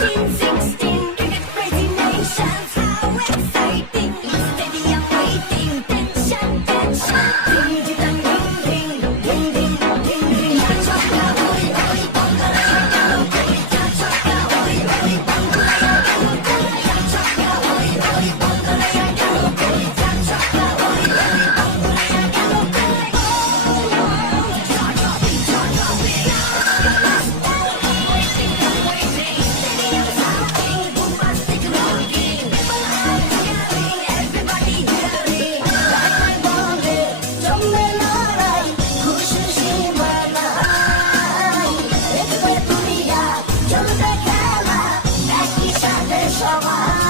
16, 16, crazy nations, how it's Shabbat.